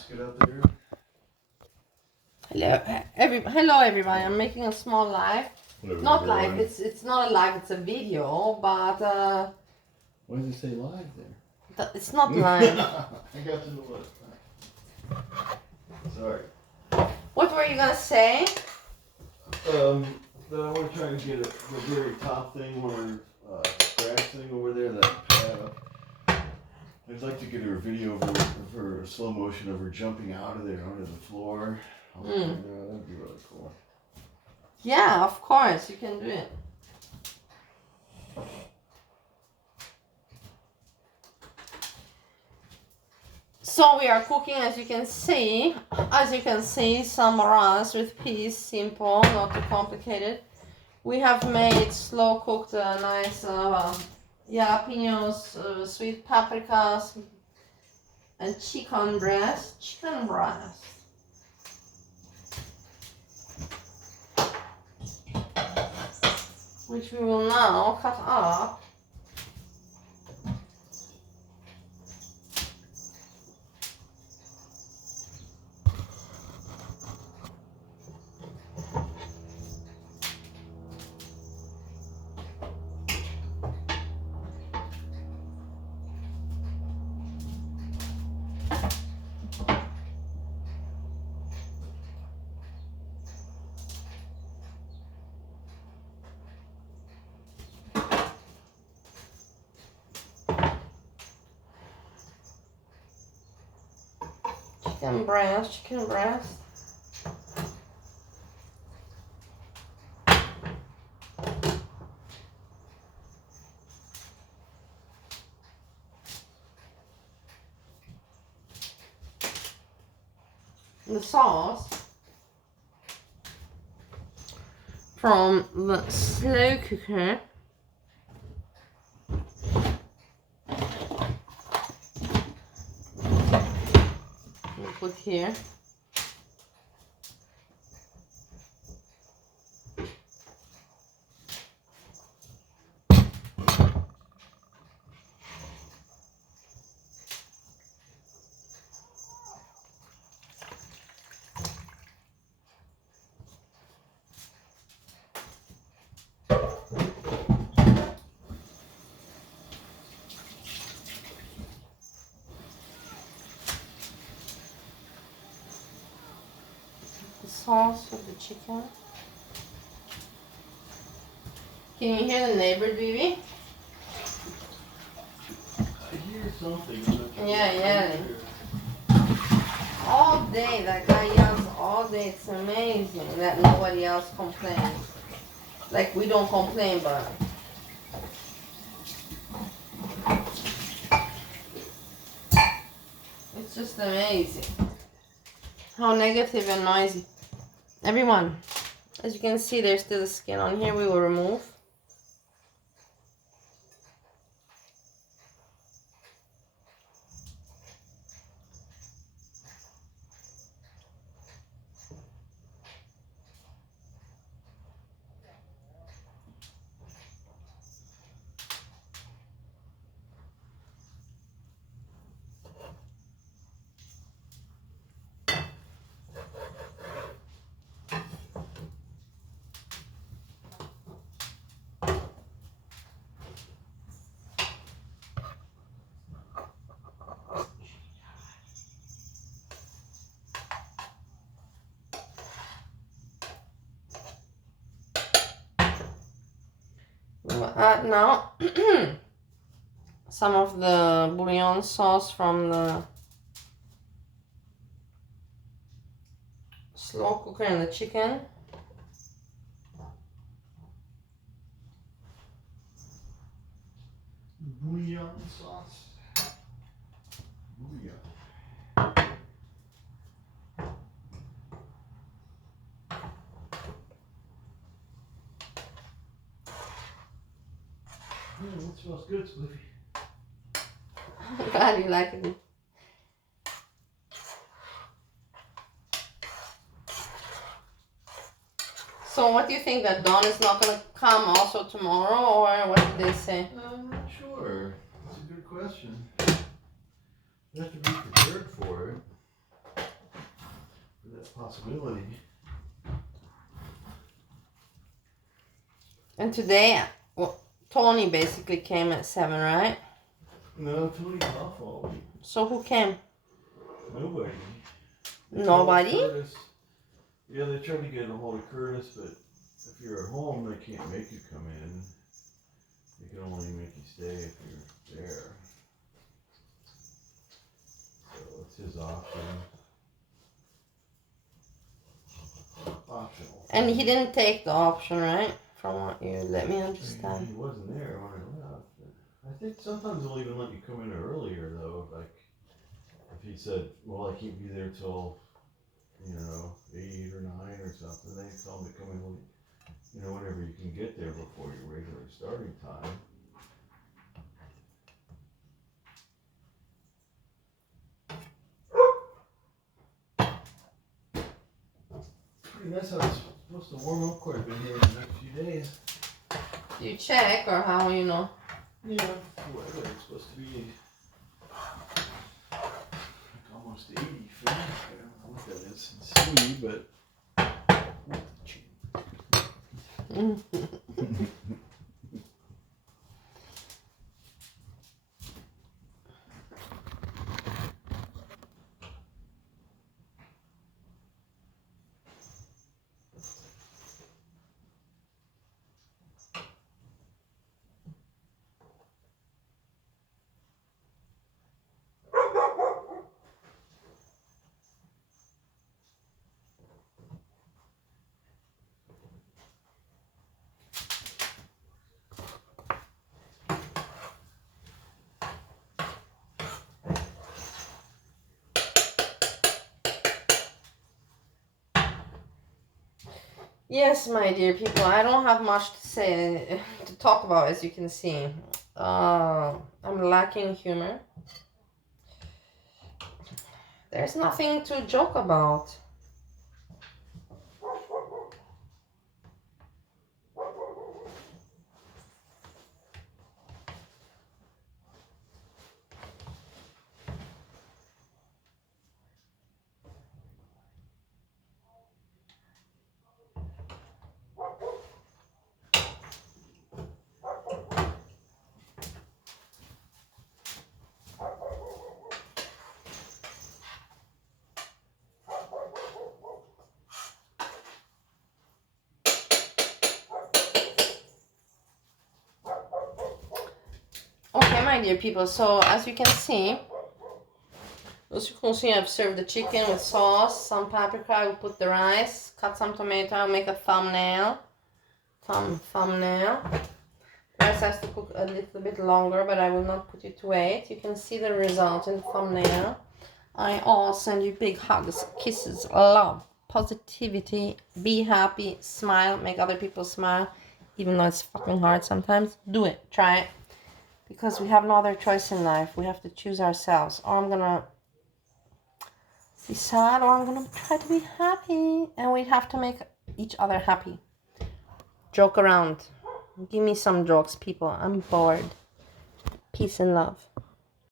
basket out there. Hello everybody. I'm making a small live. Not live. It's not a live. It's a video. But why does it say live there? It's not live. I got to know what. Sorry. What were you gonna say? That I want to try to get the very top thing where scratch thing over there, that pad up. I'd like to get her a video of her slow motion of her jumping out of there onto the floor. That'd be really cool. Yeah, of course you can do it. So we are cooking, as you can see. Some rice with peas, simple, not too complicated. We have made slow cooked nice jalapenos, sweet paprikas, and chicken breast. Which we will now cut up. Chicken breast. The sauce from the slow cooker. We'll put here. Sauce with the chicken. Can you hear the neighbor, baby? I hear something. Yeah, yelling. All day, that guy yells all day. It's amazing that nobody else complains. Like, we don't complain, but it's just amazing how negative and noisy. Everyone, as you can see, there's still the skin on here. We will remove. We'll add now some of the bouillon sauce from the slow cooker and the chicken. Bouillon sauce. Bouillon. That smells good, Spliffy. I'm glad you like it. So what do you think, that Dawn is not going to come also tomorrow, or what did they say? I'm not sure. That's a good question. You have to be prepared for it. possibility. And today, well, Tony basically came at 7, right? No, Tony's off all week. So who came? Nobody. Nobody? Curtis. Yeah, they tried to get a hold of Curtis, but if you're at home, they can't make you come in. They can only make you stay if you're there. So it's his option. Optional. And he didn't take the option, right? From what you let me understand. He wasn't there when I left. I think sometimes they'll even let you come in earlier, though. Like, if he said, well, I can't be there till, 8 or 9 or something, they tell him to come in, whenever you can get there before your regular starting time. Pretty nice how it's supposed to warm up quite a bit here in the next few days. Do you check or how you know? Yeah, weather it's supposed to be like almost 80 feet. I don't know what that is in C, but Yes, my dear people, I don't have much to say, to talk about, as you can see. I'm lacking humor. There's nothing to joke about. Okay, my dear people, so as you can see, I've served the chicken with sauce, some paprika, I will put the rice, cut some tomato, I'll make a thumbnail. Thumbnail. Rice has to cook a little bit longer, but I will not put you to wait. You can see the result in the thumbnail. I all send you big hugs, kisses, love, positivity, be happy, smile, make other people smile, even though it's fucking hard sometimes. Do it, try it. Because we have no other choice in life. We have to choose ourselves. Or I'm gonna be sad, or I'm gonna try to be happy. And we have to make each other happy. Joke around. Give me some jokes, people. I'm bored. Peace and love.